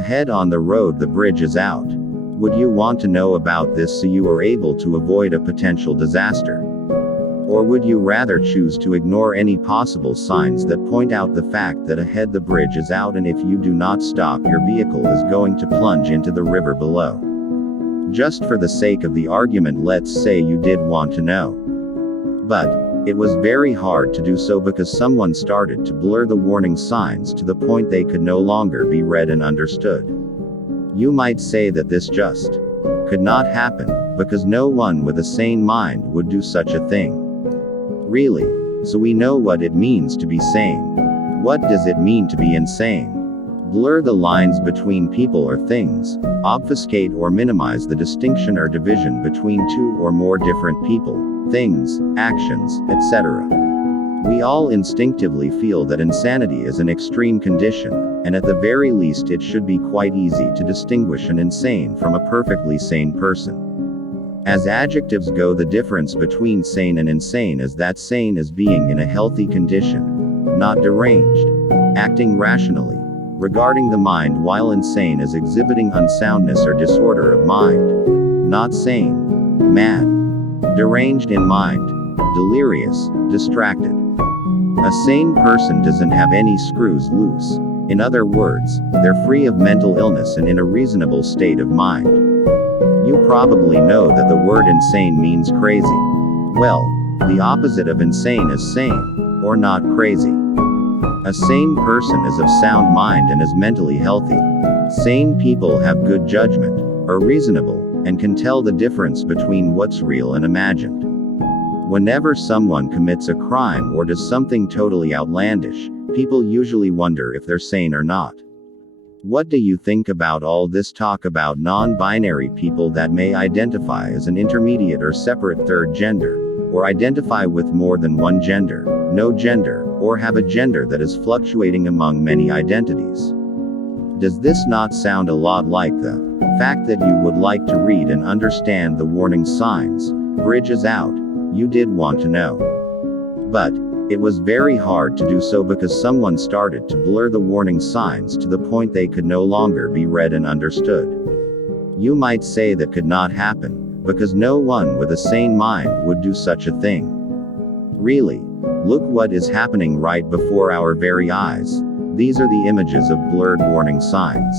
Ahead on the road, the bridge is out. Would you want to know about this so you are able to avoid a potential disaster? Or would you rather choose to ignore any possible signs that point out the fact that ahead the bridge is out, and if you do not stop, your vehicle is going to plunge into the river below? Just for the sake of the argument, let's say you did want to know. But it was very hard to do so because someone started to blur the warning signs to the point they could no longer be read and understood. You might say that this just could not happen, because no one with a sane mind would do such a thing. Really? So we know what it means to be sane. What does it mean to be insane? Blur the lines between people or things, obfuscate or minimize the distinction or division between two or more different people, things, actions, etc. We all instinctively feel that insanity is an extreme condition, and at the very least it should be quite easy to distinguish an insane from a perfectly sane person. As adjectives go, the difference between sane and insane is that sane is being in a healthy condition, not deranged, acting rationally, regarding the mind, while insane is exhibiting unsoundness or disorder of mind, not sane, mad, deranged in mind, delirious, distracted. A sane person doesn't have any screws loose. In other words, they're free of mental illness and in a reasonable state of mind. You probably know that the word insane means crazy. Well, the opposite of insane is sane, or not crazy. A sane person is of sound mind and is mentally healthy. Sane people have good judgment, are reasonable, and can tell the difference between what's real and imagined. Whenever someone commits a crime or does something totally outlandish, people usually wonder if they're sane or not. What do you think about all this talk about non-binary people that may identify as an intermediate or separate third gender, or identify with more than one gender, no gender, or have a gender that is fluctuating among many identities? Does this not sound a lot like the fact that you would like to read and understand the warning signs, bridge is out, you did want to know? But it was very hard to do so because someone started to blur the warning signs to the point they could no longer be read and understood. You might say that could not happen, because no one with a sane mind would do such a thing. Really? Look what is happening right before our very eyes. These are the images of blurred warning signs.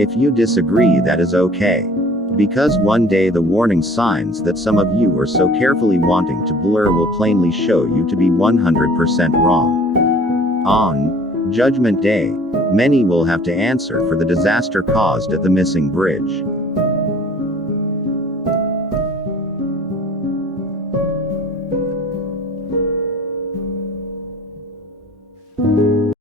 If you disagree, that is okay. Because one day the warning signs that some of you are so carefully wanting to blur will plainly show you to be 100% wrong. On Judgment Day, many will have to answer for the disaster caused at the missing bridge.